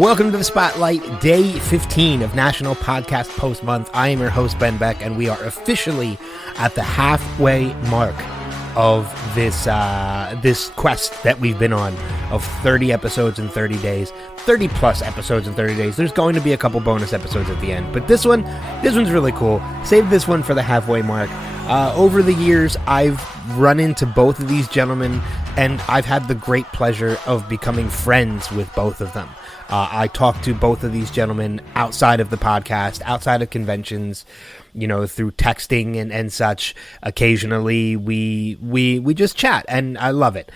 Welcome to the Spotlight, day 15 of National Podcast Post Month. I am your host, Ben Beck, and we are officially at the halfway mark of this quest that we've been on of 30 episodes in 30 days, 30 plus episodes in 30 days. There's going to be a couple bonus episodes at the end, but this one's really cool. Save this one for the halfway mark. Over the years, I've run into both of these gentlemen, and I've had the great pleasure of becoming friends with both of them. I talk to both of these gentlemen outside of the podcast, outside of conventions, through texting and such. Occasionally, we just chat, and I love it.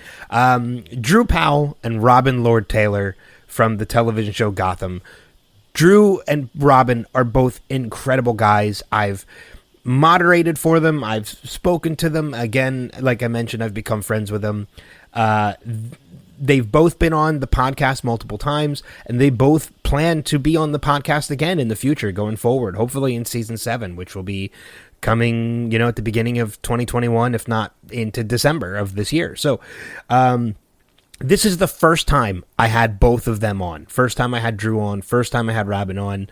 Drew Powell and Robin Lord Taylor from the television show Gotham. Drew and Robin are both incredible guys. I've moderated for them. I've spoken to them. Again, like I mentioned, I've become friends with them. They've both been on the podcast multiple times, and they both plan to be on the podcast again in the future going forward, hopefully in season 7, which will be coming, at the beginning of 2021, if not into December of this year. So, this is the first time I had both of them on. First time I had Drew on. First time I had Robin on.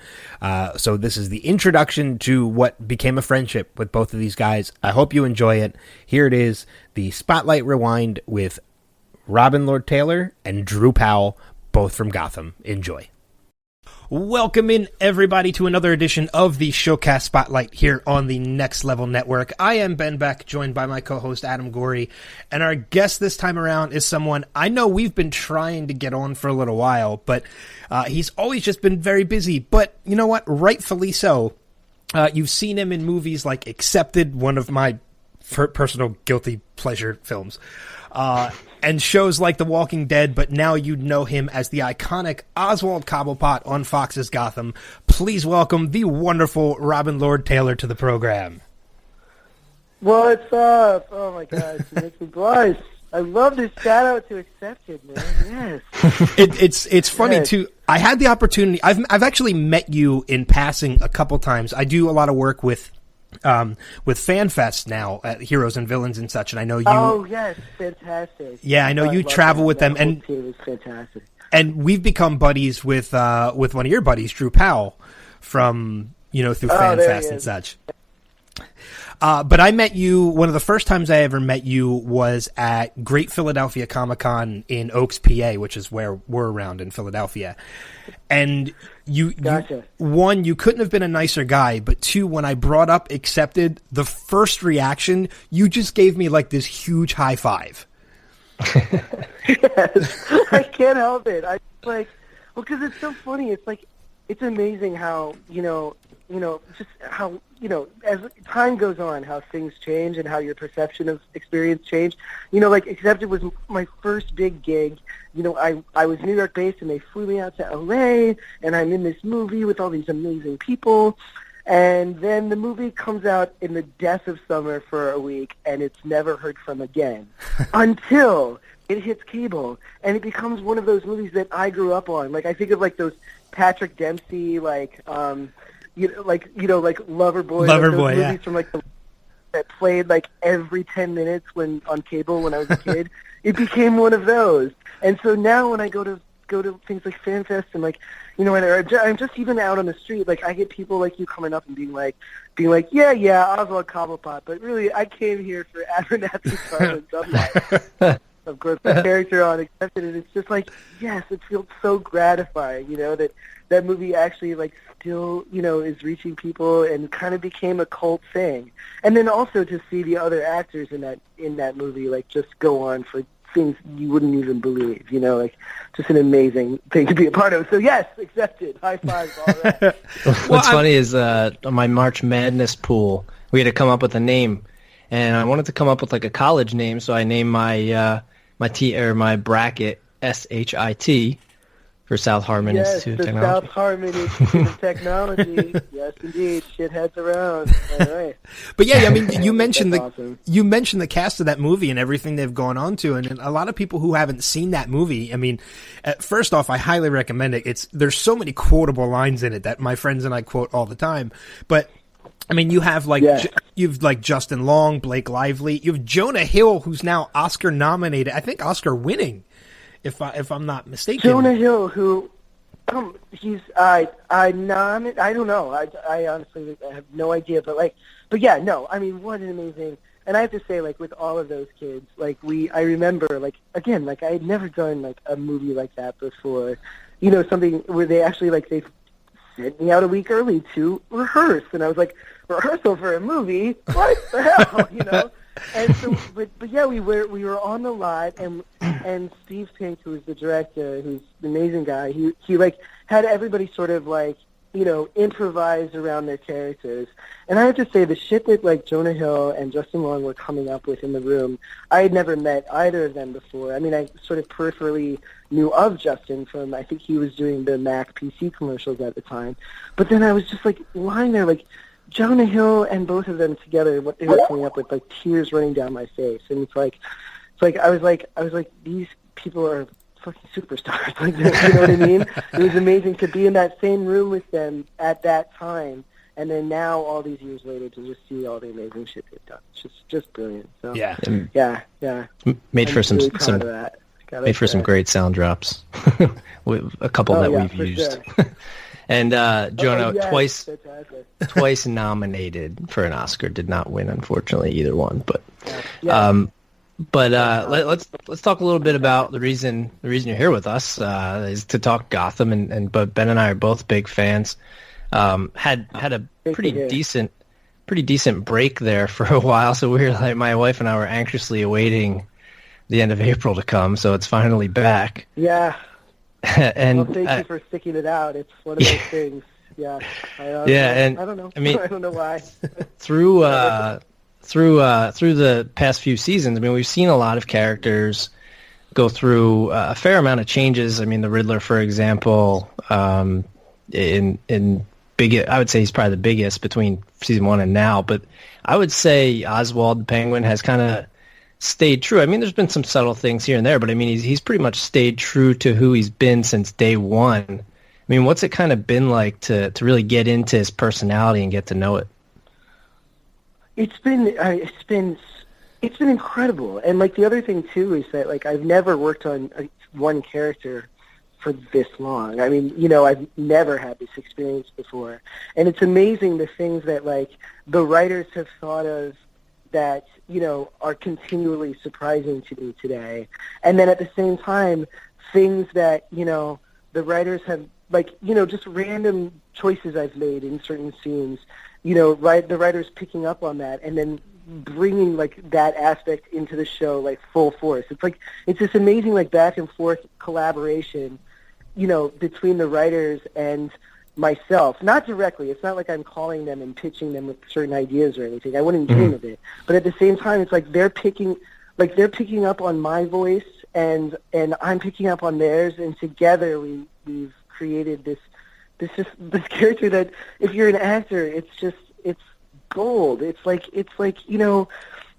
So this is the introduction to what became a friendship with both of these guys. I hope you enjoy it. Here it is, the Spotlight Rewind with Robin Lord Taylor and Drew Powell, both from Gotham. Enjoy. Welcome in, everybody, to another edition of the Showcast Spotlight here on the Next Level Network. I am Ben Beck, joined by my co-host Adam Gorey, and our guest this time around is someone I know we've been trying to get on for a little while, but he's always just been very busy. But you know what? Rightfully so. You've seen him in movies like Accepted, one of my personal guilty pleasure films, and shows like The Walking Dead, but now you know him as the iconic Oswald Cobblepot on Fox's Gotham. Please welcome the wonderful Robin Lord Taylor to the program. What's up? Oh my gosh, it makes me blush. I love this shout out to Accepted, man. Yes. It's funny too. I had the opportunity. I've actually met you in passing a couple times. I do a lot of work with FanFest now at Heroes and Villains and such, and I know you. Oh yes, fantastic. Yeah, I know you travel with them, and it was fantastic. And we've become buddies with one of your buddies, Drew Powell, from through FanFest and such. But I met you. One of the first times I ever met you was at Great Philadelphia Comic Con in Oaks, PA, which is where we're around in Philadelphia. And you couldn't have been a nicer guy, but two, when I brought up Accepted, the first reaction, you just gave me like this huge high five. Yes, I can't help it. Because it's so funny. It's like, it's amazing how, just how, as time goes on, how things change and how your perception of experience change. Like Accepted was my first big gig. I was New York based and they flew me out to LA and I'm in this movie with all these amazing people. And then the movie comes out in the death of summer for a week and it's never heard from again until it hits cable and it becomes one of those movies that I grew up on. Like I think of like those Patrick Dempsey, like Loverboy, yeah. Movies from like that played like every 10 minutes on cable when I was a kid. It became one of those. And so now when I go to things like FanFest and like, I'm just even out on the street, like I get people like you coming up and being like, yeah, Oswald Cobblepot, but really I came here for Abernathy Carlin Dunlop. Of course, the character on Accepted, and it's just like, yes, it feels so gratifying, that movie actually like still, is reaching people and kind of became a cult thing. And then also to see the other actors in that movie like just go on for things you wouldn't even believe, like just an amazing thing to be a part of. So yes, Accepted. High five, all that. What's funny is on my March Madness pool, we had to come up with a name, and I wanted to come up with like a college name, so I named my my bracket SHIT for South Harmon Institute of Technology. South Harmon Institute of Technology. Yes, indeed. Shitheads around. All right. But yeah, I mean, you mentioned awesome. You mentioned the cast of that movie and everything they've gone on to, and a lot of people who haven't seen that movie. I mean, first off, I highly recommend it. There's so many quotable lines in it that my friends and I quote all the time. But I mean, you have like you've like Justin Long, Blake Lively. You have Jonah Hill, who's now Oscar nominated. I think Oscar winning, if I'm not mistaken. Jonah Hill, who He's I don't know. I honestly have no idea. But yeah, no. I mean, what an amazing. And I have to say, like, with all of those kids, like, I remember, like, again, like, I had never done, like, a movie like that before. You know, something where they actually, like, they sent me out a week early to rehearse. And I was like, rehearsal for a movie? What the hell, you know? And so, but yeah, we were on the lot, and Steve Pink, who was the director, who's an amazing guy, he like, had everybody sort of, like, you know, improvise around their characters. And I have to say, the shit that, like, Jonah Hill and Justin Long were coming up with in the room, I had never met either of them before. I mean, I sort of peripherally knew of Justin from, I think he was doing the Mac PC commercials at the time. But then I was just, like, lying there, like, Jonah Hill and both of them together, what they were coming up with, like, tears running down my face. And it's like I was like, these people are fucking superstars. Like, you know what I mean? It was amazing to be in that same room with them at that time, and then now, all these years later, to just see all the amazing shit they've done. It's just brilliant. So, yeah. Made for some great sound drops. A couple that we've used. Sure. And Jonah, twice nominated for an Oscar, did not win, unfortunately, either one. But let's talk a little bit about the reason you're here with us is to talk Gotham, but Ben and I are both big fans. Had a pretty decent break there for a while, so we were like, my wife and I were anxiously awaiting the end of April to come, so it's finally back. Yeah. And well, thank you for sticking it out. It's one of those things. Yeah. I don't know. I mean, I don't know why. through the past few seasons, I mean, we've seen a lot of characters go through a fair amount of changes. I mean, the Riddler, for example, in big, I would say he's probably the biggest between season 1 and now. But I would say Oswald the Penguin has kind of stayed true. I mean, there's been some subtle things here and there, but I mean, he's pretty much stayed true to who he's been since day one. I mean, what's it kind of been like to really get into his personality and get to know it? It's been incredible. And like the other thing too is that like I've never worked on one character for this long. I mean, you know, I've never had this experience before, and it's amazing the things that like the writers have thought of that, you know, are continually surprising to me today. And then at the same time, things that, you know, the writers have, like, you know, just random choices I've made in certain scenes, you know, the writers picking up on that and then bringing, like, that aspect into the show, like, full force. It's like, it's this amazing, like, back and forth collaboration, you know, between the writers and myself, not directly. It's not like I'm calling them and pitching them with certain ideas or anything. I wouldn't dream of it. But at the same time, it's like they're picking up on my voice, and I'm picking up on theirs, and together we've created this character that, if you're an actor, it's gold. It's like you know,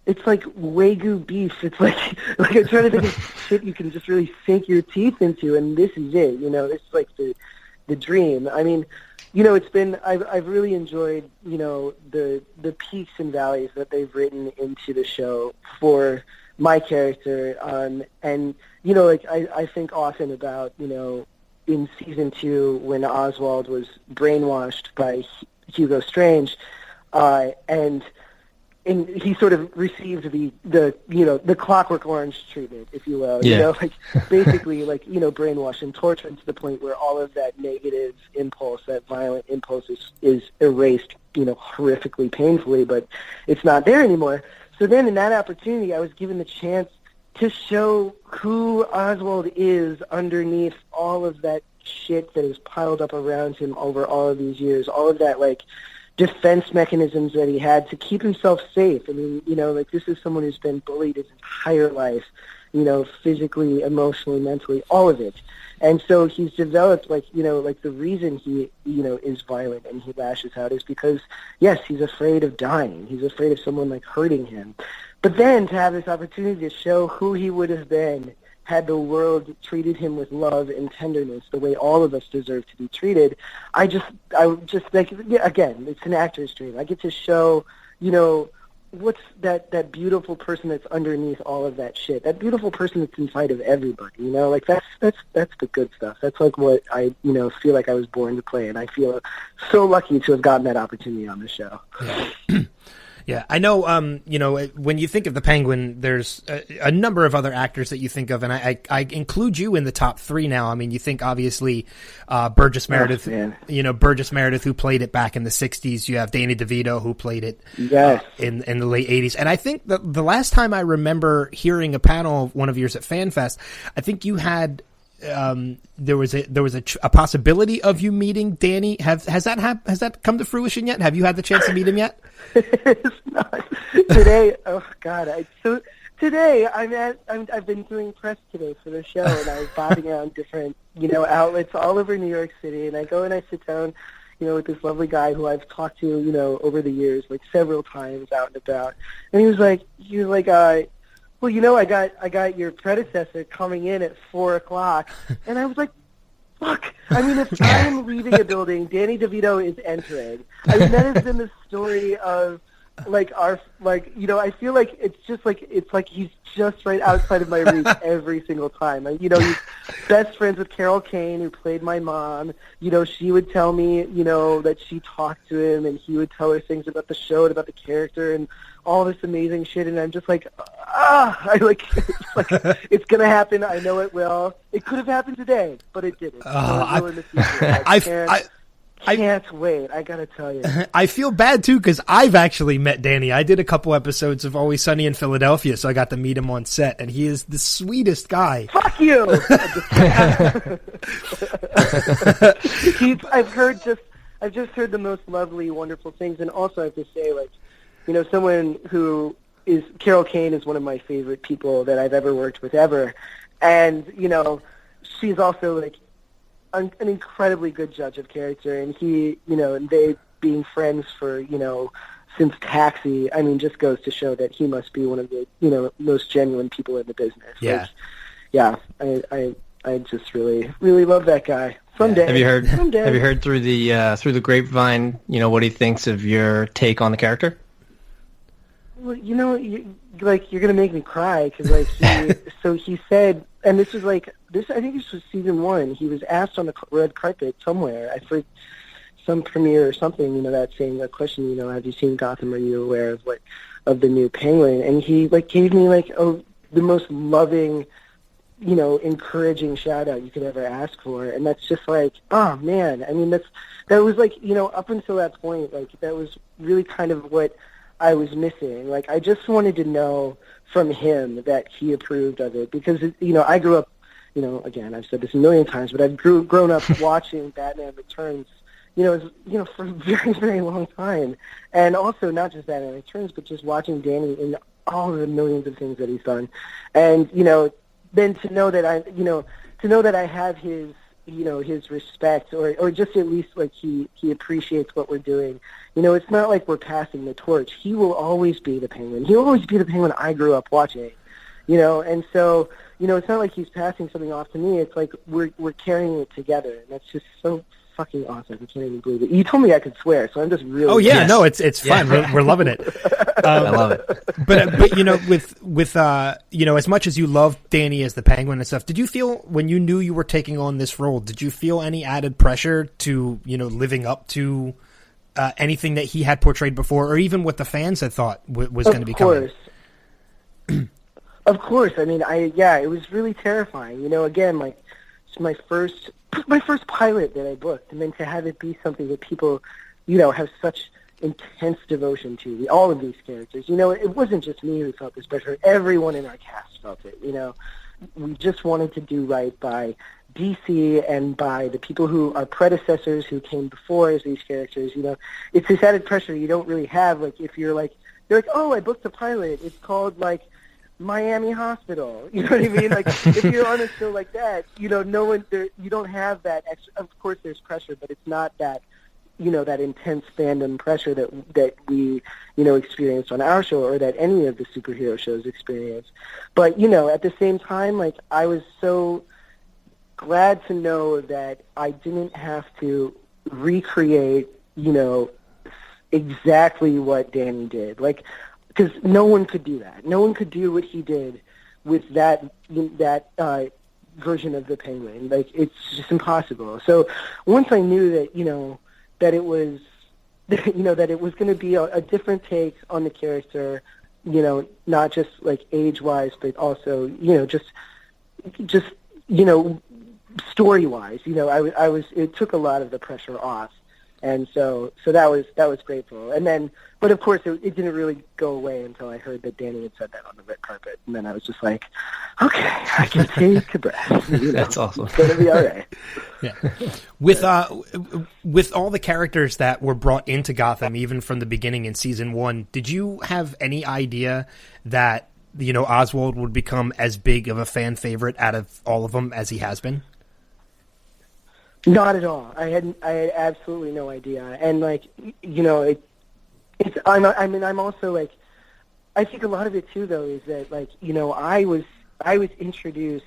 it's like Wagyu beef. It's like I'm trying to think of shit you can just really sink your teeth into, and this is it. You know, it's like the dream. I mean, you know, I've really enjoyed, you know, the peaks and valleys that they've written into the show for my character. And, you know, like I think often about, you know, in season 2 when Oswald was brainwashed by Hugo Strange, and he sort of received the you know, the Clockwork Orange treatment, if you will. Yeah. You know, like basically like, you know, brainwashed and tortured to the point where all of that negative impulse, that violent impulse is erased, you know, horrifically, painfully, but it's not there anymore. So then in that opportunity, I was given the chance to show who Oswald is underneath all of that shit that is piled up around him over all of these years, all of that, like, defense mechanisms that he had to keep himself safe. I mean, you know, like, this is someone who's been bullied his entire life, you know, physically, emotionally, mentally, all of it. And so he's developed, like, you know, like the reason he, you know, is violent and he lashes out is because, yes, he's afraid of dying. He's afraid of someone, like, hurting him. But then to have this opportunity to show who he would have been had the world treated him with love and tenderness the way all of us deserve to be treated, I just like, again, it's an actor's dream. I get to show, you know, what's that beautiful person that's underneath all of that shit? That beautiful person that's inside of everybody, you know? Like, that's the good stuff. That's like what I, feel like I was born to play, and I feel so lucky to have gotten that opportunity on the show. Yeah. Yeah, I know, when you think of the Penguin, there's a number of other actors that you think of, and I include you in the top three now. I mean, you think, obviously, Burgess Meredith, Burgess Meredith, who played it back in the 60s. You have Danny DeVito, who played it in the late 80s. And I think the last time I remember hearing a panel of one of yours at FanFest, I think you had... there was a possibility of you meeting Danny. Has that come to fruition yet? Have you had the chance to meet him yet? It's not today. Oh God! Today I've been doing press today for the show, and I was bobbing around different outlets all over New York City, and I go and I sit down, with this lovely guy who I've talked to, over the years, like several times out and about, and he was like, well, I got your predecessor coming in at 4:00, and I was like, fuck. I mean, if I am leaving a building, Danny DeVito is entering. I mean, that has been the story of, I feel like it's like he's just right outside of my reach every single time. He's best friends with Carol Kane, who played my mom. She would tell me, that she talked to him, and he would tell her things about the show and about the character and all this amazing shit, and I'm just like, it's gonna happen. I know it will. It could have happened today, but it didn't. I can't wait. I gotta tell you. I feel bad too because I've actually met Danny. I did a couple episodes of Always Sunny in Philadelphia, so I got to meet him on set, and he is the sweetest guy. Fuck you. I've just heard the most lovely, wonderful things, and also I have to say, someone who is Carol Kane is one of my favorite people that I've ever worked with ever, and she's also an incredibly good judge of character, and he, and they being friends for since Taxi, I mean, just goes to show that he must be one of the most genuine people in the business. Yeah, I just really love that guy. Someday. Have you heard through the grapevine, what he thinks of your take on the character? Well, you're gonna make me cry because he said, and this is this. I think this was season 1. He was asked on the red carpet somewhere. I heard some premiere or something. That saying a question. Have you seen Gotham? Are you aware of the new Penguin? And he gave me the most loving, encouraging shout out you could ever ask for. And that's just oh man. I mean that was up until that point that was really kind of what I was missing. I just wanted to know from him that he approved of it because, I grew up, again, I've said this a million times, but I've grown up watching Batman Returns, for a very, very long time. And also not just Batman Returns, but just watching Danny in all of the millions of things that he's done. And, then to know that I have his, his respect or just at least he appreciates what we're doing. It's not like we're passing the torch. He will always be the Penguin. He'll always be the Penguin I grew up watching, and so, it's not like he's passing something off to me. It's we're carrying it together, and that's just so fucking awesome. I can't even believe it. You told me I could swear, so I'm just really... Oh, yeah, no, it's fun. Yeah. We're loving it. I love it. But with as much as you love Danny as the Penguin and stuff, did you feel, when you knew you were taking on this role, did you feel any added pressure to, living up to anything that he had portrayed before, or even what the fans had thought was going to be coming? Of course. I mean, it was really terrifying. Again, it's my first pilot that I booked, and then to have it be something that people, have such intense devotion to, all of these characters. It wasn't just me who felt this pressure. Everyone in our cast felt it. We just wanted to do right by DC and by the people who are predecessors who came before as these characters. It's this added pressure you don't really have. If you're oh, I booked a pilot. It's called Miami Hospital. You know what I mean? If you're on a show like that, no one there. You don't have that extra. Of course, there's pressure, but it's not that. That intense fandom pressure that we, experienced on our show or that any of the superhero shows experience. But, at the same time, I was so glad to know that I didn't have to recreate, exactly what Danny did. because no one could do that. No one could do what he did with that version of the Penguin. Like, it's just impossible. So once I knew that, that it was, that it was going to be a different take on the character, not just like age-wise, but also, just story-wise, it took a lot of the pressure off. And so that was grateful. And then, but of course, it didn't really go away until I heard that Danny had said that on the red carpet. And then I was just like, okay, I can take a breath. That's awesome. It's going to be all right. Yeah. With all the characters that were brought into Gotham, even from the beginning in season 1, did you have any idea that, Oswald would become as big of a fan favorite out of all of them as he has been? Not at all. I had absolutely no idea. And like, I'm also like, I think a lot of it too though is that like, I was introduced,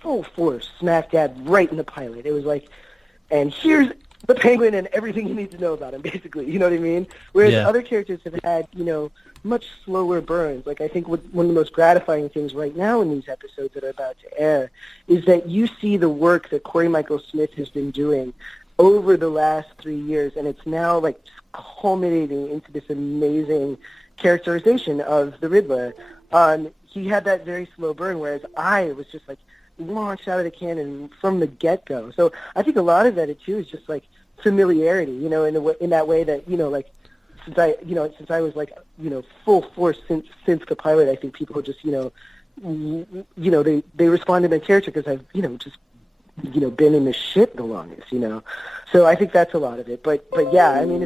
full force, smack dab right in the pilot. It was like, and here's the Penguin and everything you need to know about him, basically. You know what I mean? Whereas other characters have had, much slower burns. Like, I think one of the most gratifying things right now in these episodes that are about to air is that you see the work that Corey Michael Smith has been doing over the last 3 years, and it's now, like, culminating into this amazing characterization of the Riddler. He had that very slow burn, whereas I was just, like, launched out of the cannon from the get-go. So I think a lot of that, too, is just, like, familiarity, in that way that, like, since I was like, full force since the pilot, I think people just, they respond to my character because I've, just, been in the shit the longest, So I think that's a lot of it. But yeah, I mean,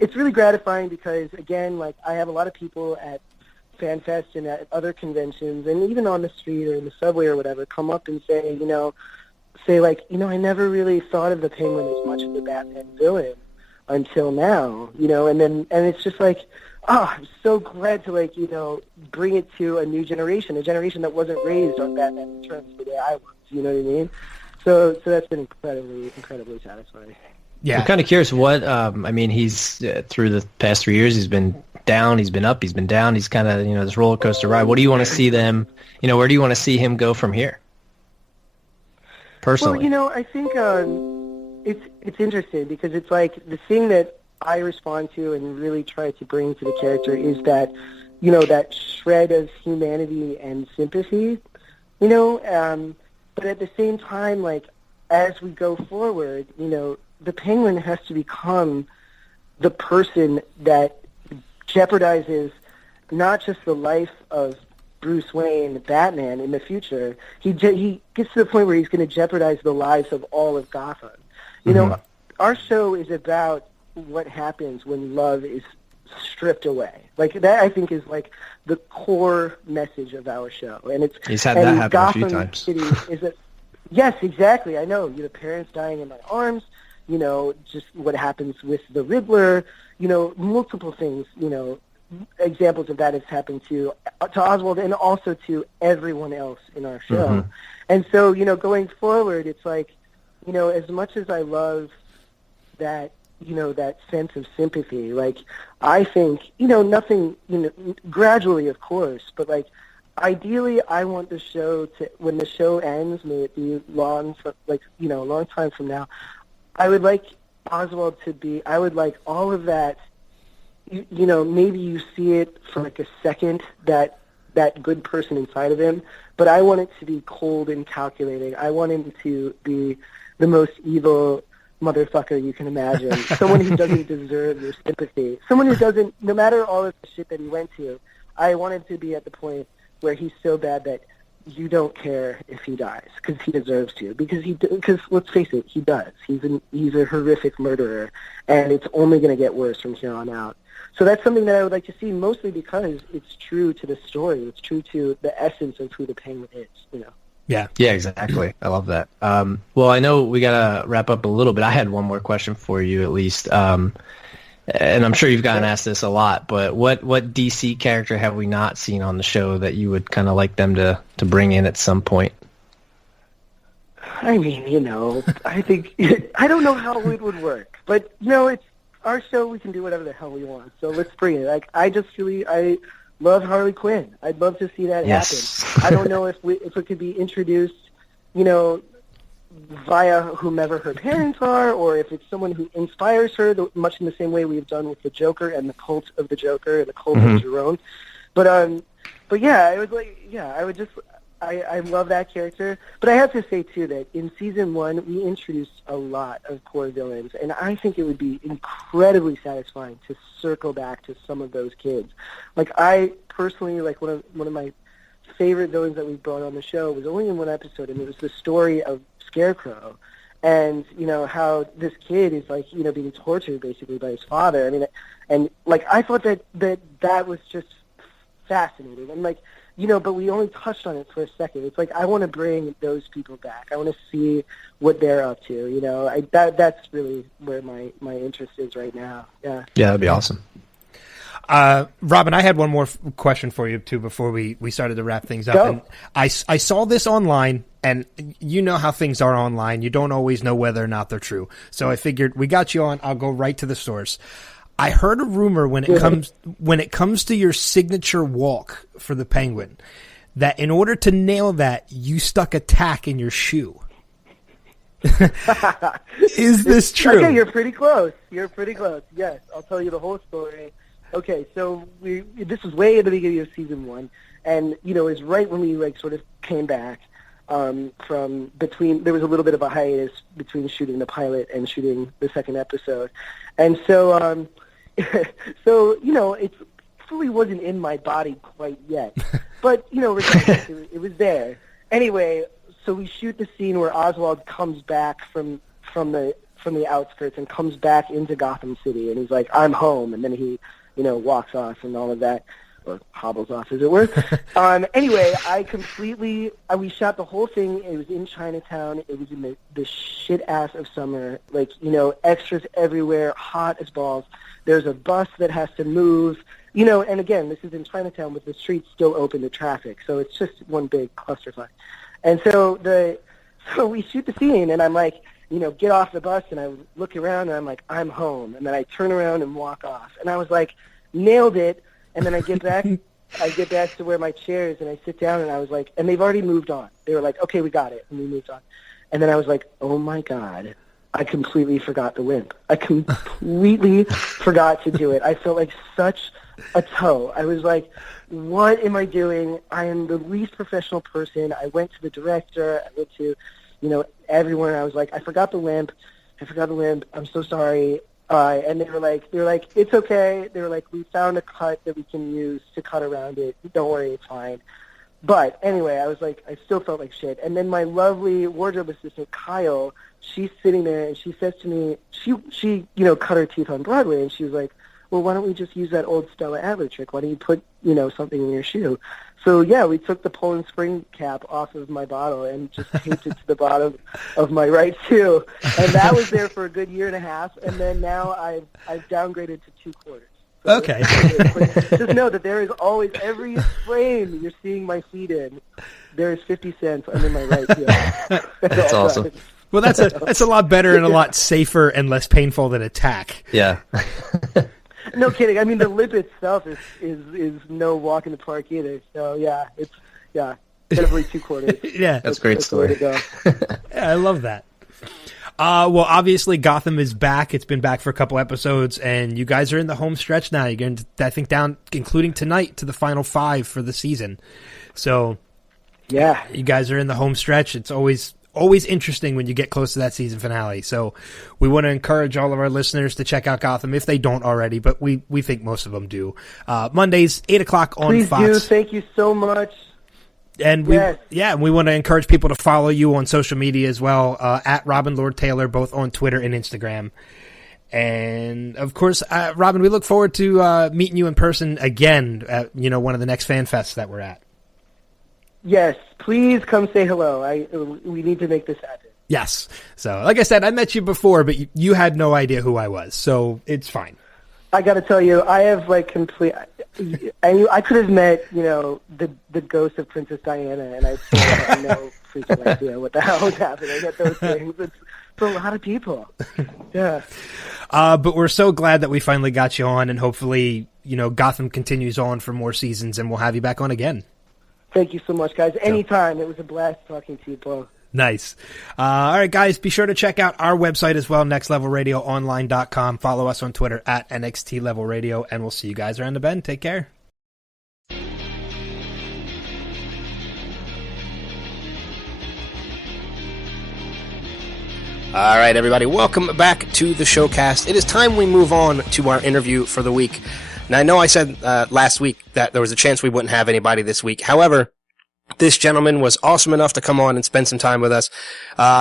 it's really gratifying because, again, like, I have a lot of people at FanFest and at other conventions and even on the street or in the subway or whatever come up and say, I never really thought of the Penguin as much of the Batman villain until now, and it's just like, I'm so glad to, like, bring it to a new generation, a generation that wasn't raised on Batman Returns the way I was, you know what I mean? So that's been incredibly satisfying. Yeah. I'm kind of curious what, he's, through the past 3 years, he's been down, he's been up, he's been down, he's kind of, this roller coaster ride. What do you want to see them, where do you want to see him go from here? Personally. Well, I think it's interesting because it's like the thing that I respond to and really try to bring to the character is that, that shred of humanity and sympathy, but at the same time, like, as we go forward, the Penguin has to become the person that jeopardizes not just the life of Bruce Wayne, Batman, in the future. He gets to the point where he's going to jeopardize the lives of all of Gotham. Our show is about what happens when love is stripped away. Like, that, I think, is like the core message of our show. And he's had that happen Gotham a few times. City yes, exactly. I know. Parents dying in my arms. Just what happens with the Riddler. Multiple things. Examples of that has happened to Oswald and also to everyone else in our show. Mm-hmm. And so, going forward, it's like, as much as I love that, that sense of sympathy, like, I think, nothing, gradually, of course, but, like, ideally, I want the show to, when the show ends, may it be long time from now, I would like Oswald to be, I would like all of that, maybe you see it for like a second, that good person inside of him, but I want it to be cold and calculating. I want him to be the most evil motherfucker you can imagine. Someone who doesn't deserve your sympathy. Someone who doesn't, no matter all of the shit that he went to, I want him to be at the point where he's so bad that you don't care if he dies because he deserves to. Because let's face it, he does. He's a horrific murderer, and it's only going to get worse from here on out. So that's something that I would like to see, mostly because it's true to the story. It's true to the essence of who the Penguin is. Yeah, exactly. I love that. Well, I know we got to wrap up a little bit. I had one more question for you, at least. And I'm sure you've gotten asked this a lot, but what DC character have we not seen on the show that you would kind of like them to bring in at some point? I mean, I think, I don't know how it would work, but, our show, we can do whatever the hell we want. So let's bring it. Like, I love Harley Quinn. I'd love to see that happen. I don't know if it could be introduced, via whomever her parents are, or if it's someone who inspires her, much in the same way we've done with the Joker and the cult of the Joker and the cult of Jerome. But yeah, I was like, I love that character. But I have to say too that in season 1 we introduced a lot of core villains, and I think it would be incredibly satisfying to circle back to some of those kids. Like, I personally, like, one of my favorite villains that we brought on the show was only in one episode, and it was the story of Scarecrow, and how this kid is like being tortured basically by his father. I mean, and like I thought that was just fascinating, and like but we only touched on it for a second. It's like I want to bring those people back. I want to see what they're up to. That's really where my interest is right now. Yeah, that'd be awesome. Robin, I had one more question for you too before we started to wrap things up. Go. And I saw this online, and you know how things are online. You don't always know whether or not they're true. So I figured we got you on. I'll go right to the source. I heard a rumor when it comes to your signature walk for the Penguin, that in order to nail that, you stuck a tack in your shoe. Is this true? Okay, you're pretty close. Yes, I'll tell you the whole story. Okay, so this was way at the beginning of season 1, and it was right when we like sort of came back from between. There was a little bit of a hiatus between shooting the pilot and shooting the second episode, and so it fully wasn't in my body quite yet, but regardless, it was there. Anyway, so we shoot the scene where Oswald comes back from the outskirts and comes back into Gotham City, and he's like, "I'm home," and then he walks off and all of that, or hobbles off, as it were. Anyway, we shot the whole thing. It was in Chinatown. It was in the shit ass of summer, like, extras everywhere, hot as balls. There's a bus that has to move, and again, this is in Chinatown with the streets still open to traffic, so it's just one big clusterfuck. And so we shoot the scene, and I'm like, get off the bus, and I look around, and I'm like, I'm home. And then I turn around and walk off. And I was like, nailed it. And then I get back to where my chair is, and I sit down, and I was like, and they've already moved on. They were like, okay, we got it. And we moved on. And then I was like, oh, my God, I completely forgot the limp. I completely forgot to do it. I felt like such a toe. I was like, what am I doing? I am the least professional person. I went to the director. I went to everyone. I was like, I forgot the limp. I'm so sorry. And they were like, it's okay. They were like, we found a cut that we can use to cut around it. Don't worry, it's fine. But anyway, I was like, I still felt like shit. And then my lovely wardrobe assistant, Kyle, she's sitting there, and she says to me, she cut her teeth on Broadway, and she was like, well, why don't we just use that old Stella Adler trick? Why don't you put, something in your shoe? So, yeah, we took the Poland Spring cap off of my bottle and just taped it to the bottom of my right shoe. And that was there for a good year and a half. And then now I've downgraded to 2 quarters. So okay. Just know that there is always, every frame you're seeing my feet in, there is 50 cents under my right heel. That's awesome. Well, that's a lot better and a lot safer and less painful than a tack. Yeah. No kidding. I mean, the lip itself is no walk in the park either. So yeah, it's definitely 2 quarters. Yeah, that's a great story. Yeah, I love that. Well, obviously Gotham is back. It's been back for a couple episodes, and you guys are in the home stretch now. You're getting, I think, down, including tonight, to the final 5 for the season. So yeah, you guys are in the home stretch. It's always interesting when you get close to that season finale. So we want to encourage all of our listeners to check out Gotham if they don't already, but we think most of them do. Mondays, 8 o'clock on Please Fox. Please do. Thank you so much. And we want to encourage people to follow you on social media as well, at Robin Lord Taylor, both on Twitter and Instagram. And of course, Robin, we look forward to meeting you in person again at one of the next fan fests that we're at. Yes, please come say hello. We need to make this happen. Yes. So, like I said, I met you before, but you had no idea who I was, so it's fine. I got to tell you, I have I could have met, the ghost of Princess Diana, and I still have no freaking idea what the hell was happening at those things. a lot of people. Yeah. But we're so glad that we finally got you on, and hopefully, Gotham continues on for more seasons, and we'll have you back on again. Thank you so much, guys. Anytime. It was a blast talking to you both. Nice. All right, guys, be sure to check out our website as well, nextlevelradioonline.com. Follow us on Twitter at NXT Level Radio, and we'll see you guys around the bend. Take care. All right, everybody, welcome back to the showcast. It is time we move on to our interview for the week. Now, I know I said last week that there was a chance we wouldn't have anybody this week. However, this gentleman was awesome enough to come on and spend some time with us.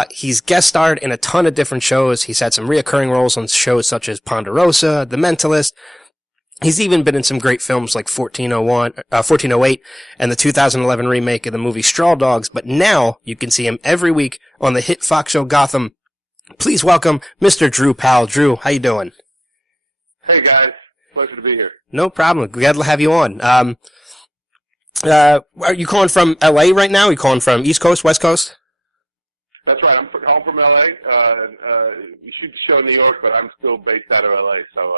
He's guest starred in a ton of different shows. He's had some reoccurring roles on shows such as Ponderosa, The Mentalist. He's even been in some great films like 1408 and the 2011 remake of the movie Straw Dogs. But now you can see him every week on the hit Fox show Gotham. Please welcome Mr. Drew Powell. Drew, how you doing? Hey, guys. Pleasure to be here. No problem. Glad to have you on. Are you calling from L.A. right now? Are you calling from East Coast, West Coast? That's right. I'm calling from L.A. You should show New York, but I'm still based out of L.A. So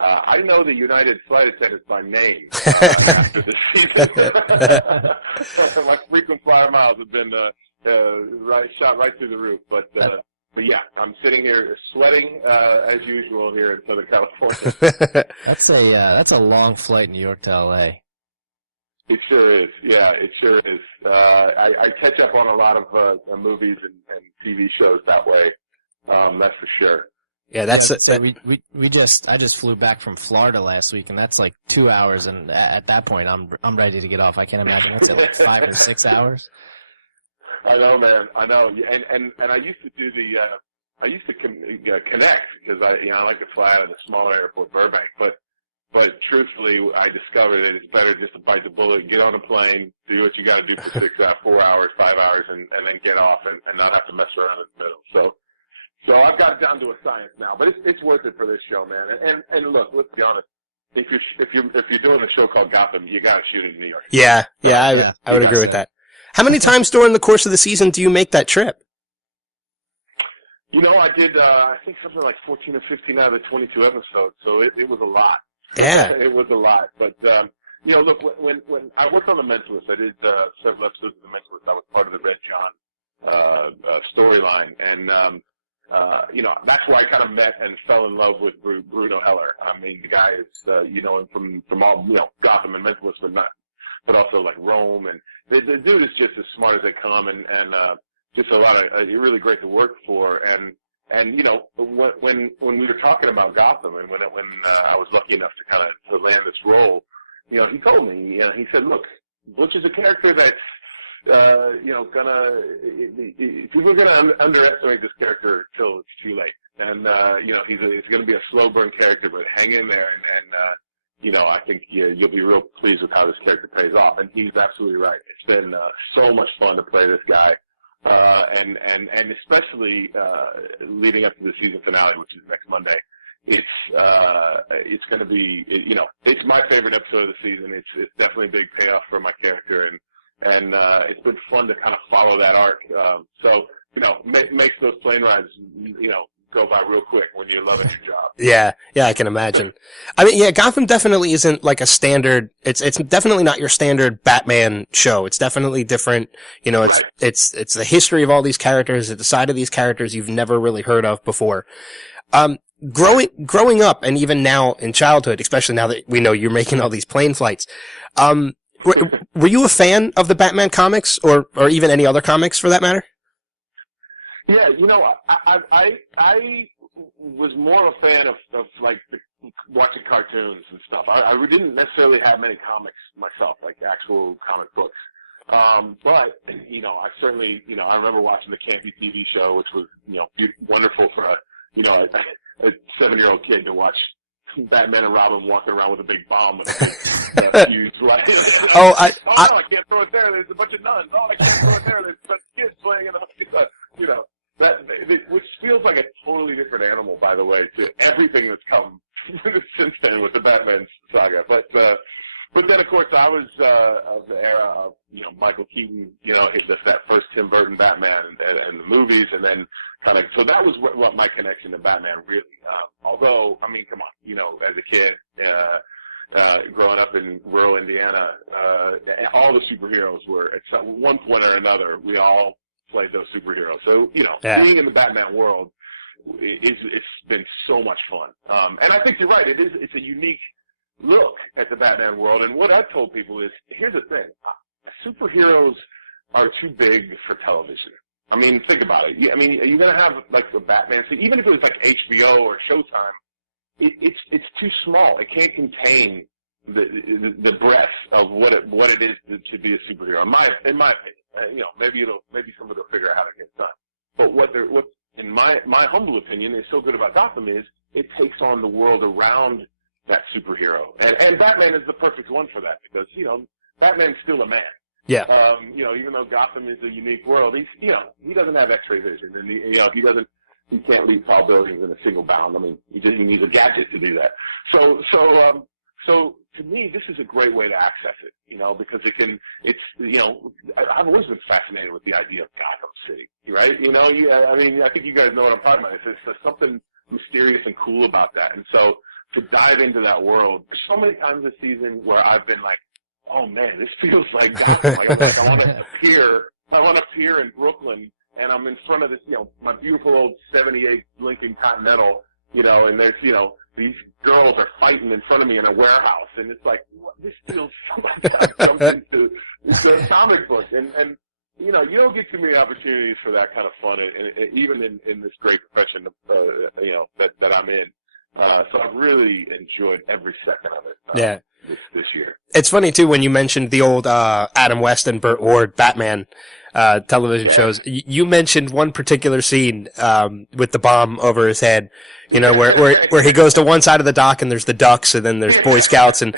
I know the United flight attendants by name after this season. My frequent flyer miles have been shot right through the roof. But yeah, I'm sitting here sweating as usual here in Southern California. That's a long flight, New York to L.A. It sure is. Yeah, it sure is. I catch up on a lot of movies and TV shows that way. That's for sure. Yeah, I just flew back from Florida last week, and that's like 2 hours. And at that point, I'm ready to get off. I can't imagine what's it like 5 or 6 hours. I know, man. I know. And I used to do I used to connect because I like to fly out of the smaller airport, Burbank, But truthfully, I discovered that it's better just to bite the bullet, get on a plane, do what you got to do for 4 hours, 5 hours, and then get off and not have to mess around in the middle. So I've got it down to a science now, but it's worth it for this show, man. And look, let's be honest. If you're doing a show called Gotham, you got to shoot it in New York. Yeah, I would agree with that. How many times during the course of the season do you make that trip? I did I think something like 14 or 15 out of the 22 episodes, so it was a lot. Yeah. It was a lot. But, look, when I worked on The Mentalist, I did several episodes of The Mentalist. I was part of the Red John storyline. And, that's where I kind of met and fell in love with Bruno Heller. I mean, the guy is, you know him from all, Gotham and Mentalist, but also like Rome. And the dude is just as smart as they come and just a lot of, really great to work for. And when we were talking about Gotham and when I was lucky enough to kind of to land this role, he told me, he said, look, Butch is a character that's, people are gonna underestimate this character till it's too late. And, he's gonna be a slow burn character, but hang in there and I think you'll be real pleased with how this character pays off. And he's absolutely right. It's been so much fun to play this guy. And especially leading up to the season finale, which is next Monday, it's going to be, it's my favorite episode of the season. It's definitely a big payoff for my character, and it's been fun to kind of follow that arc. So makes those plane rides, go by real quick when you're loving your job. Yeah, I can imagine. I mean, yeah, Gotham definitely isn't like a standard, it's definitely not your standard Batman show. It's definitely different. Right. It's the history of all these characters, it's the side of these characters you've never really heard of before. Growing up and even now in childhood, especially now that we know you're making all these plane flights, were you a fan of the Batman comics or even any other comics for that matter? Yeah, I was more a fan of like watching cartoons and stuff. I didn't necessarily have many comics myself, like actual comic books. But I certainly, I remember watching the campy TV show, which was, wonderful for a 7-year-old kid to watch Batman and Robin walking around with a big bomb with a big fuse, right? I can't throw it there. There's a bunch of nuns. Oh, I can't throw it there. There's a bunch of kids playing in a, which feels like a totally different animal, by the way, to everything that's come since then with the Batman saga. But But then, of course, I was of the era of, Michael Keaton, that first Tim Burton Batman and the movies, and then kind of, so that was what my connection to Batman really, although, I mean, come on, as a kid, growing up in rural Indiana, all the superheroes were, at one point or another, we all played those superheroes. So, being in the Batman world, it's been so much fun. And I think you're right. It's a unique look at the Batman world. And what I've told people is, here's the thing. Superheroes are too big for television. I mean, think about it. I mean, you're going to have, like, the Batman thing. Even if it was, like, HBO or Showtime, it's too small. It can't contain the breadth of what it is to be a superhero. In my opinion, maybe somebody will figure out how to get it done. But what in my humble opinion is so good about Gotham is it takes on the world around that superhero, and Batman is the perfect one for that because Batman's still a man. Yeah. Even though Gotham is a unique world, he doesn't have X-ray vision, and he can't leap tall buildings in a single bound. I mean, he needs a gadget to do that. So to me, this is a great way to access it, because I've always been fascinated with the idea of Gotham City, right? I think you guys know what I'm talking about. There's something mysterious and cool about that. And so to dive into that world, there's so many times this season where I've been like, oh man, this feels like Gotham. I want to appear in Brooklyn, and I'm in front of this, my beautiful old 78 Lincoln Continental, and there's, these girls are fighting in front of me in a warehouse, and it's like, this feels like something to a comic book, and you don't get too many opportunities for that kind of fun, even in this great profession, that I'm in. So I've really enjoyed every second of it. This year. It's funny too when you mentioned the old Adam West and Burt Ward Batman television shows. You mentioned one particular scene with the bomb over his head, where he goes to one side of the dock and there's the ducks and then there's Boy Scouts, and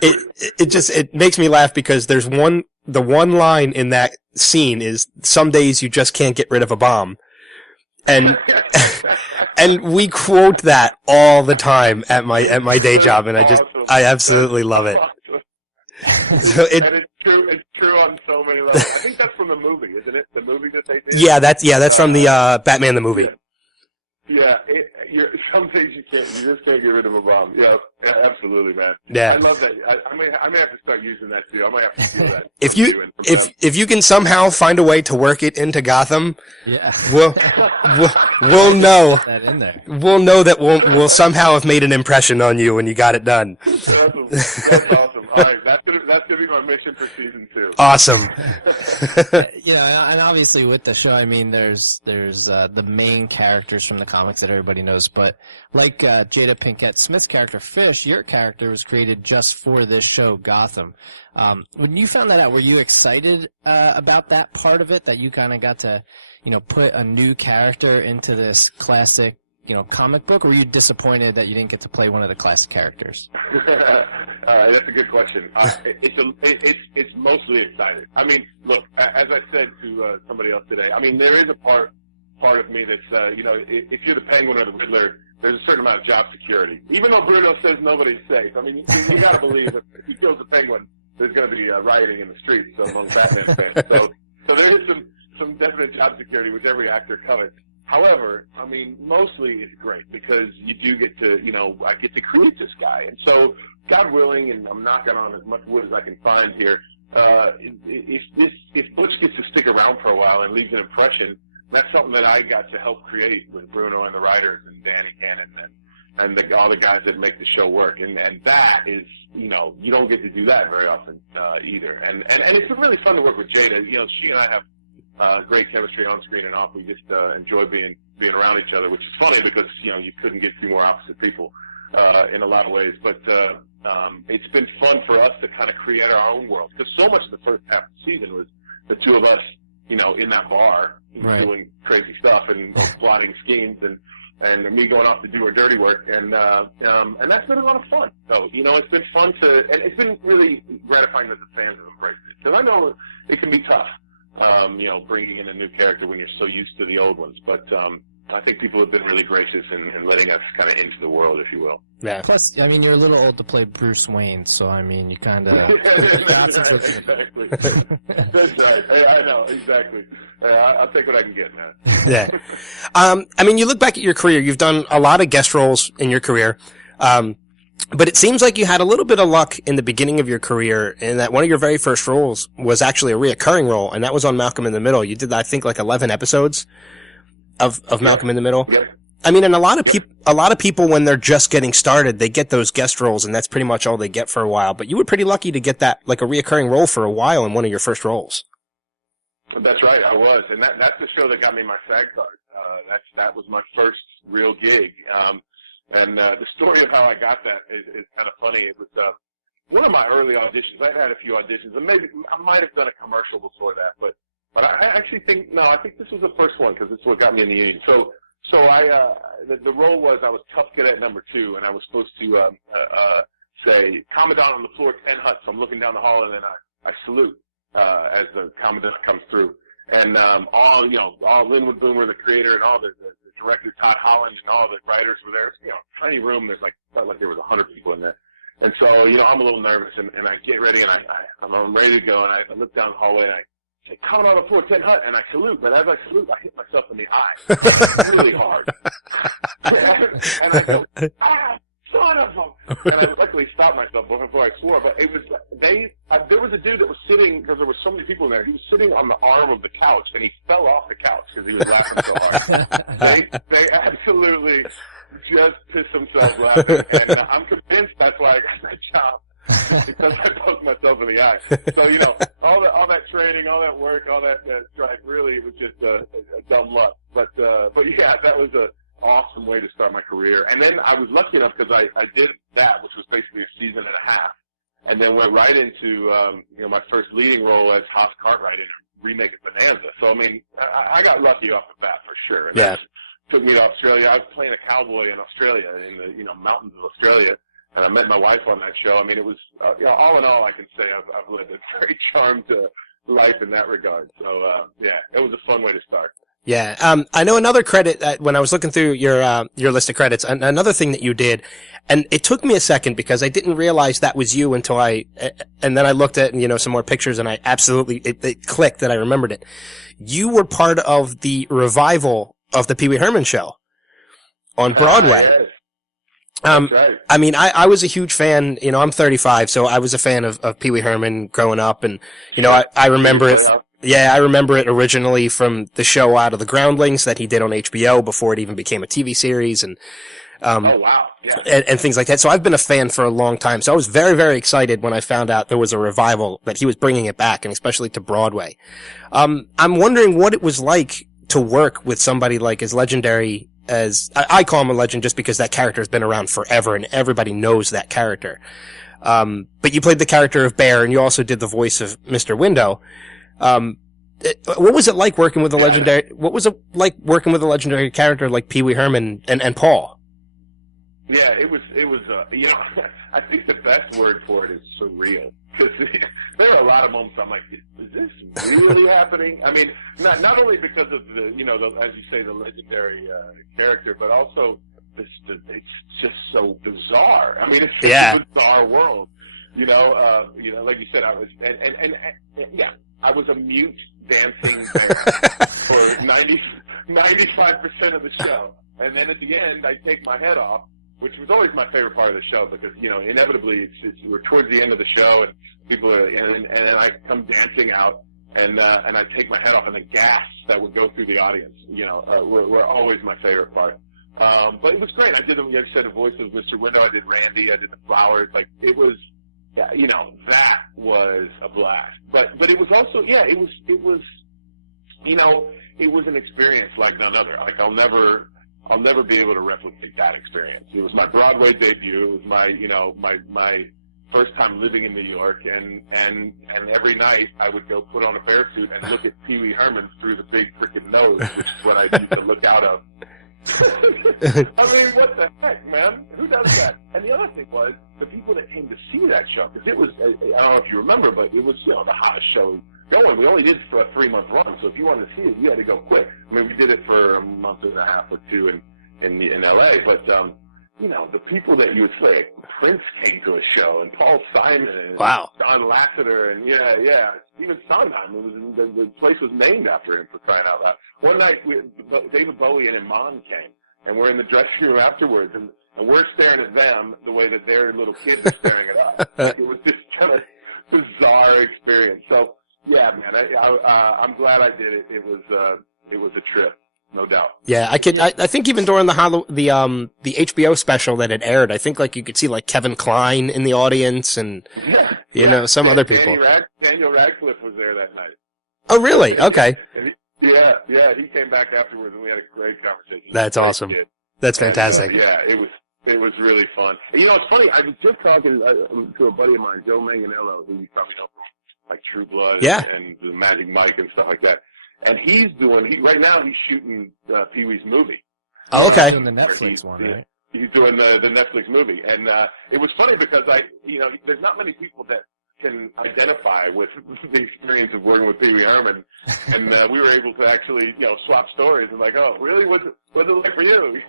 it makes me laugh because there's the one line in that scene is, some days you just can't get rid of a bomb. And we quote that all the time at my day job, and I absolutely love it. So and it's true on so many levels. I think that's from the movie, isn't it? The movie that they did. That's from the Batman the movie. Yeah, some days you just can't get rid of a bomb. Yeah, absolutely, man. Yeah, I love that. I may have to start using that too. I might have to steal that. If you can somehow find a way to work it into Gotham, we'll know. That in there. We'll know that we'll somehow have made an impression on you when you got it done. That's awesome. All right, that's gonna be my mission for season 2. Awesome. And obviously with the show, I mean, there's the main characters from the comics that everybody knows, but like Jada Pinkett Smith's character Fish, your character was created just for this show, Gotham. When you found that out, were you excited about that part of it, that you kind of got to, put a new character into this classic, comic book, or were you disappointed that you didn't get to play one of the classic characters? That's a good question. It's mostly excited. I mean, look, as I said to somebody else today, I mean, there is a part of me that's, if you're the Penguin or the Riddler, there's a certain amount of job security. Even though Bruno says nobody's safe, I mean, you got to believe that if he kills the Penguin, there's going to be rioting in the streets among Batman fans. So there is some definite job security, which every actor covets. However, I mean, mostly it's great because you do get to, I get to create this guy. And so, God willing, and I'm knocking on as much wood as I can find here, if Butch gets to stick around for a while and leaves an impression, that's something that I got to help create with Bruno and the writers and Danny Cannon and all the guys that make the show work. And that is, you don't get to do that very often either. And it's been really fun to work with Jada. She and I have great chemistry on screen and off. We just enjoy being around each other, which is funny because you couldn't get two more opposite people in a lot of ways. But it's been fun for us to kind of create our own world, because so much of the first half of the season was the two of us, in that bar, doing crazy stuff and plotting schemes, and me going off to do our dirty work, and that's been a lot of fun. So it's been fun and it's been really gratifying that the fans have embraced it, because I know it can be tough. Bringing in a new character when you're so used to the old ones. But I think people have been really gracious in letting us kind of into the world, if you will. Yeah. Plus, I mean, you're a little old to play Bruce Wayne, so I mean, you kind of. Exactly. That's right. Hey, I know exactly. I'll take what I can get, man. Yeah. I mean, you look back at your career. You've done a lot of guest roles in your career. But it seems like you had a little bit of luck in the beginning of your career in that one of your very first roles was actually a reoccurring role, and that was on Malcolm in the Middle. You did, I think, like 11 episodes of Malcolm in the Middle. Yeah. I mean, and a lot of people, when they're just getting started, they get those guest roles, and that's pretty much all they get for a while. But you were pretty lucky to get that, like a reoccurring role for a while in one of your first roles. That's right, I was, and that's the show that got me my SAG card. That was my first real gig. And the story of how I got that is kind of funny. It was one of my early auditions. I'd had a few auditions, and maybe I might have done a commercial before that, but I actually think I think this was the first one because this is what got me in the union. So the role was I was tough cadet number 2, and I was supposed to say Commandant on the floor 10 Hut. So I'm looking down the hall, and then I salute as the Commandant comes through, and all Linwood Boomer, the creator, and all the director Todd Holland and all the writers were there. It's, tiny room. There's felt like there was 100 people in there. And so, I'm a little nervous and I get ready and I'm ready to go and I look down the hallway and I say, "Coming on the floor, 10 Hut," and I salute. But as I salute, I hit myself in the eye really hard. And I go, "Ah, son of a!" And I luckily stopped myself before I swore. But it was, there was a dude that was sitting, because there were so many people in there, he was sitting on the arm of the couch and he fell off the couch because he was laughing so hard. They absolutely just pissed themselves laughing. And I'm convinced that's why I got that job. Because I poked myself in the eye. So, all that training, all that work, all that drive, really, it was just a dumb luck. But yeah, that was a awesome way to start my career. And then I was lucky enough because I did that, which was basically a season and a half, and then went right into, my first leading role as Haas Cartwright in a remake of Bonanza. So, I mean, I got lucky off the bat for sure. And yeah. Took me to Australia. I was playing a cowboy in Australia, in the mountains of Australia. And I met my wife on that show. I mean, it was, all in all, I can say I've lived a very charmed life in that regard. So, yeah, it was a fun way to start. Yeah. I know another credit when I was looking through your list of credits, another thing that you did, and it took me a second because I didn't realize that was you until and then I looked at, some more pictures and I absolutely, it clicked that I remembered it. You were part of the revival of the Pee Wee Herman show on Broadway. Yes. Right. I mean, I was a huge fan, I'm 35, so I was a fan of Pee Wee Herman growing up, and, I remember it. Yeah, I remember it originally from the show Out of the Groundlings that he did on HBO before it even became a TV series, and oh wow, yeah, and things like that. So I've been a fan for a long time. So I was very, very excited when I found out there was a revival that he was bringing it back, and especially to Broadway. I'm wondering what it was like to work with somebody like as legendary as I call him a legend just because that character has been around forever and everybody knows that character. But you played the character of Bear, and you also did the voice of Mr. Window. What was it like working with a legendary? What was it like working with a legendary character like Pee Wee Herman and Paul? Yeah, it was. I think the best word for it is surreal. Because there are a lot of moments I'm like, is this really happening? I mean, not only because of the, as you say, the legendary character, but also it's just so bizarre. I mean, it's just a bizarre world. Like you said, I was, and I was a mute dancing bear for 95% of the show. And then at the end, I take my head off, which was always my favorite part of the show because, inevitably we're towards the end of the show and people are, and then I come dancing out and I take my head off and the gasps that would go through the audience, were always my favorite part. But it was great. I did, like I said, the voice of Mr. Window. I did Randy. I did the flowers. Like it was, that was a blast. But it was also, it was an experience like none other. Like I'll never be able to replicate that experience. It was my Broadway debut. It was my first time living in New York, and every night I would go put on a bear suit and look at Pee Wee Herman through the big freaking nose, which is what I used to look out of. I mean, what the heck, man? Who does that? And the other thing was the people that came to see that show, because it was, I don't know if you remember, but it was, the hottest show going. We only did it for a 3-month run, so if you wanted to see it, you had to go quick. I mean, we did it for a month and a half or two in L.A., but, you know, the people that you would say, like, Prince came to a show, and Paul Simon, and Wow. Don Lasseter, and even Sondheim. The place was named after him, for crying out loud. One night, David Bowie and Iman came, and we're in the dressing room afterwards, and we're staring at them the way that their little kids are staring at us. It was just kind of bizarre experience. So, yeah, man, I'm glad I did it. It was a trip. No doubt. Yeah, I think even during the HBO special that had aired, I think like you could see like Kevin Kline in the audience and you know some other people. Daniel Radcliffe was there that night. Oh, really? Okay. He came back afterwards and we had a great conversation. That's awesome. That's fantastic. And, it was really fun. And, you know, it's funny. I was just talking to a buddy of mine, Joe Manganiello, who you probably know from like True Blood and the Magic Mike and stuff like that. And right now he's shooting Pee-wee's movie. Oh, okay. He's doing the Netflix one, right? He's doing the Netflix movie. And it was funny because there's not many people that can identify with the experience of working with Pee Wee Herman. And we were able to actually, swap stories and like, oh, really? What's it like for you?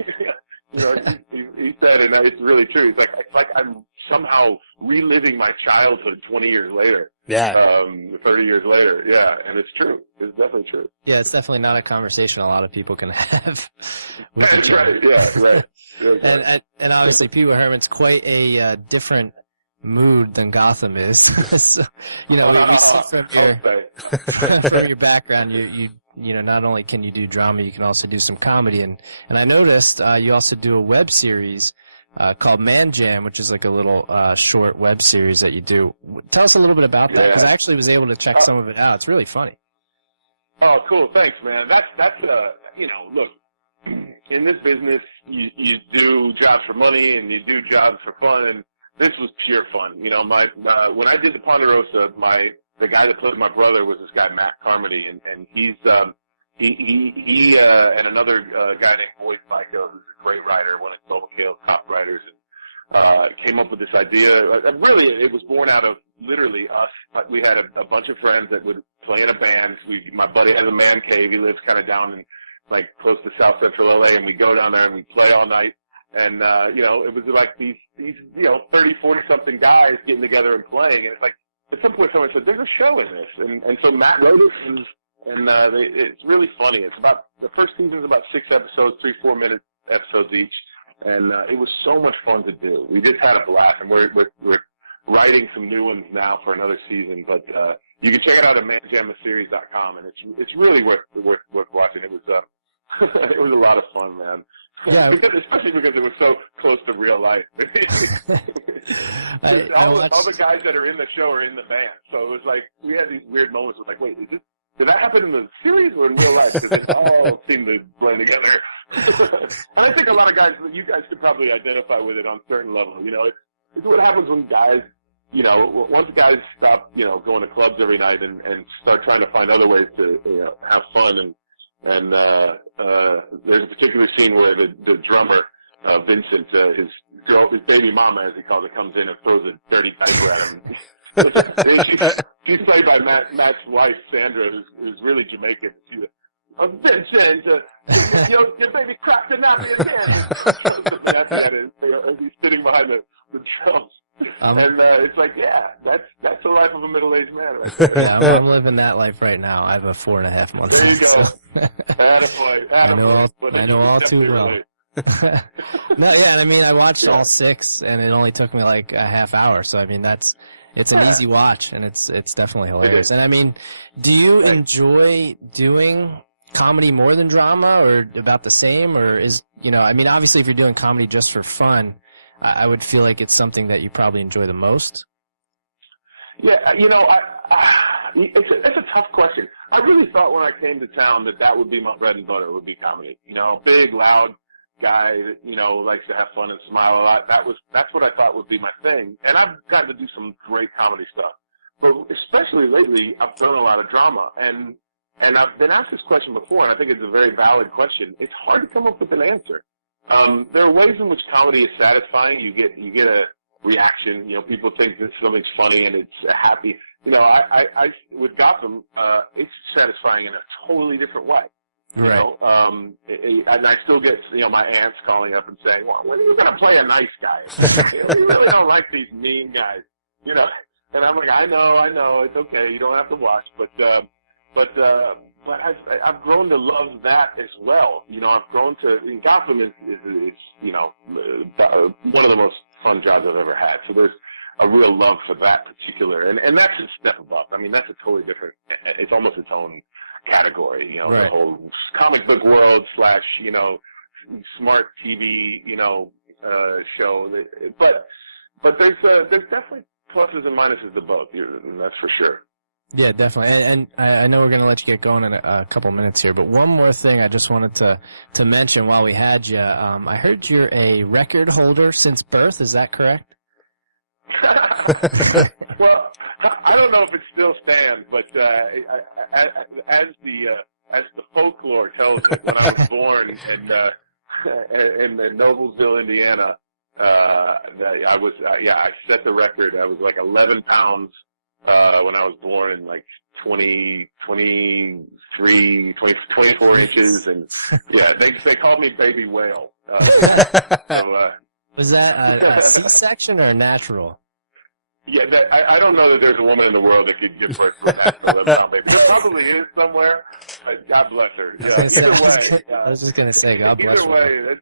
He said, and it's really true. It's like I'm somehow reliving my childhood 20 years later. 30 years later. Yeah, and it's true. It's definitely true. Yeah, it's definitely not a conversation a lot of people can have. That's right. Yeah, right. And obviously, Pee Wee Herman's quite a different mood than Gotham is. So, we see from your background, you not only can you do drama, you can also do some comedy. And I noticed you also do a web series called Man Jam, which is like a little short web series that you do. Tell us a little bit about that, because I actually was able to check some of it out. It's really funny. Oh, cool. Thanks, man. That's look, in this business, you do jobs for money and you do jobs for fun, and this was pure fun. When I did the Ponderosa, the guy that played my brother was this guy Matt Carmody, and he's he and another guy named Boyd FICO, who's a great writer, one of Total Kale's top writers, and came up with this idea. Really, it was born out of literally us. We had a bunch of friends that would play in a band. My buddy has a man cave. He lives kind of down in close to South Central LA, and we go down there and we play all night. And it was like these 30, 40 something guys getting together and playing, and it's like at some point someone said, "There's a show in this," and so Matt wrote it, and it's really funny. It's about the first season is about 6 episodes, 3 4-minute episodes each, and it was so much fun to do. We just had a blast, and we're writing some new ones now for another season. But you can check it out at manjamaseries.com, and it's really worth watching. It was it was a lot of fun, man. Yeah, especially because it was so close to real life. all the guys that are in the show are in the band, so it was like we had these weird moments. It was like, wait, did that happen in the series or in real life? Because it all seemed to blend together. And I think a lot of guys, you guys could probably identify with it on a certain level. It's what happens when guys, once guys stop, going to clubs every night and start trying to find other ways to have fun and there's a particular scene where the drummer, Vincent, his baby mama, as he calls it, comes in and throws a dirty diaper at him. She's played by Matt's wife, Sandra, who's really Jamaican. She's Vincent, your baby cracked the nappy again. As he's sitting behind the drums. And it's like, that's the life of a middle-aged man. Right there. Yeah, I'm living that life right now. I have a 4.5 month. There you go. Attaboy. I know all too well. No, yeah, and I mean, I watched all 6, and it only took me like a half hour. So I mean, it's an easy watch, and it's definitely hilarious. And I mean, do you enjoy doing comedy more than drama, or about the same, or I mean, obviously, if you're doing comedy just for fun, I would feel like it's something that you probably enjoy the most. Yeah, it's a tough question. I really thought when I came to town that would be my bread and butter, would be comedy. Big, loud guy that, likes to have fun and smile a lot. That's what I thought would be my thing. And I've gotten to do some great comedy stuff. But especially lately, I've done a lot of drama. And I've been asked this question before, and I think it's a very valid question. It's hard to come up with an answer. There are ways in which comedy is satisfying. You get reaction. You know, people think that something's funny and it's happy. You know, I with Gotham, it's satisfying in a totally different way. You know, and I still get, you know, my aunts calling up and saying, well, when are you going to play a nice guy? We really don't like these mean guys, you know. And I'm like, I know, it's okay, you don't have to watch, but I've grown to love that as well. You know, I've grown to, I mean, Gotham is you know, one of the most fun jobs I've ever had. So there's a real love for that particular, and that's a step above. I mean, that's a totally different, it's almost its own category, you know, the whole comic book world / you know, smart TV, you know, show. But there's definitely pluses and minuses to both, that's for sure. Yeah, definitely. And I know we're going to let you get going in a couple minutes here, but one more thing I just wanted to mention while we had you. I heard you're a record holder since birth. Is that correct? Well, I don't know if it still stands, but as the folklore tells it, when I was born in Noblesville, Indiana, I set the record. I was like 11 pounds when I was born, and like 24 inches, and yeah, they called me Baby Whale. Was that a C-section or a natural? Yeah, I don't know that there's a woman in the world that could give birth to a natural 11-pound baby. There probably is somewhere. God bless her. Yeah, either way. I was just gonna say, God bless her. Either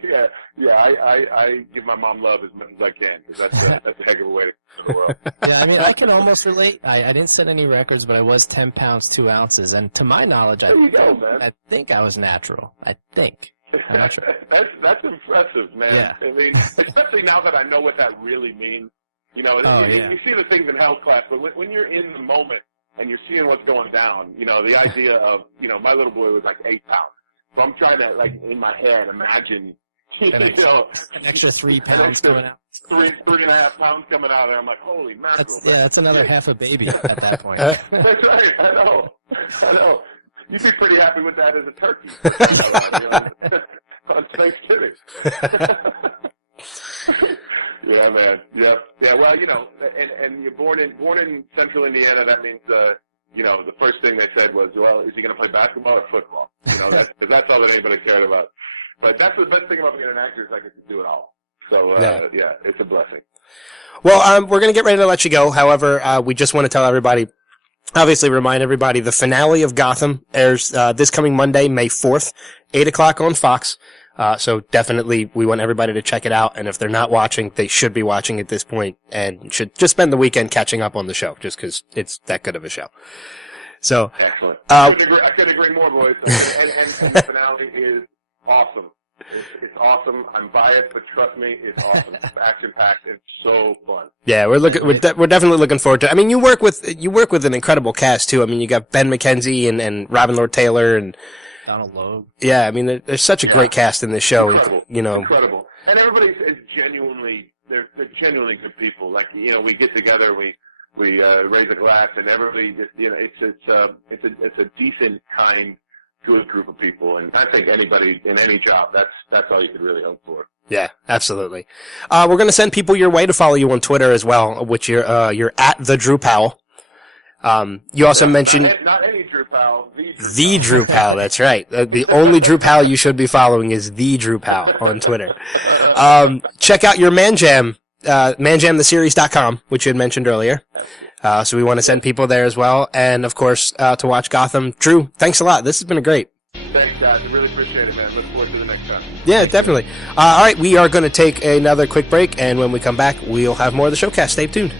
way, I give my mom love as much as I can, because that's a heck of a way to go to the world. Yeah, I mean, I can almost relate. I didn't set any records, but I was 10 pounds 2 ounces, and to my knowledge, I think I was natural. I think. I'm not sure. That's impressive, man. Yeah. I mean, especially now that I know what that really means. You know, you see the things in health class, but when you're in the moment and you're seeing what's going down, you know, the idea of, you know, my little boy was like 8 pounds. So I'm trying to, like, in my head, imagine, an extra 3 pounds coming out. 3.5 pounds coming out, and I'm like, holy mackerel. That's another half a baby at that point. That's right, I know. You'd be pretty happy with that as a turkey. On Thanksgiving. Yeah, man. Yeah. Well, you know, and you're born in Central Indiana. That means, you know, the first thing they said was, well, is he going to play basketball or football? You know, that's all that anybody cared about. But that's the best thing about being an actor, is I get to do it all. So, yeah, it's a blessing. Well, we're going to get ready to let you go. However, we just want to tell everybody, obviously remind everybody, the finale of Gotham airs this coming Monday, May 4th, 8 o'clock on Fox. So definitely we want everybody to check it out. And if they're not watching, they should be watching at this point, and should just spend the weekend catching up on the show, just because it's that good of a show. So, excellent. I couldn't agree more, boys. And the finale is awesome. It's awesome. I'm biased, but trust me, it's awesome. It's action-packed. It's so fun. Yeah, we're definitely looking forward to it. I mean, you work with an incredible cast too. I mean, you got Ben McKenzie and Robin Lord Taylor and Donald Logue. Yeah, I mean, there's such a great cast in this show. Incredible. You know, incredible. And everybody is genuinely, they're genuinely good people. Like, you know, we get together, we raise a glass, and everybody just, you know, it's a decent, kind, good group of people. And I think anybody in any job, that's all you could really hope for. Yeah, absolutely. We're going to send people your way to follow you on Twitter as well, which you're at the Drew Powell. You also mentioned not any Drew Powell, the Drew Powell. That's right. The only Drew Powell you should be following is the Drew Powell on Twitter. Check out your Man Jam, manjamtheseries.com, which you had mentioned earlier. So we want to send people there as well, and of course to watch Gotham. Drew, thanks a lot. This has been great. Thanks, guys. I really appreciate it, man. Look forward to the next time. Yeah, definitely. All right, we are going to take another quick break, and when we come back, we'll have more of the showcast. Stay tuned.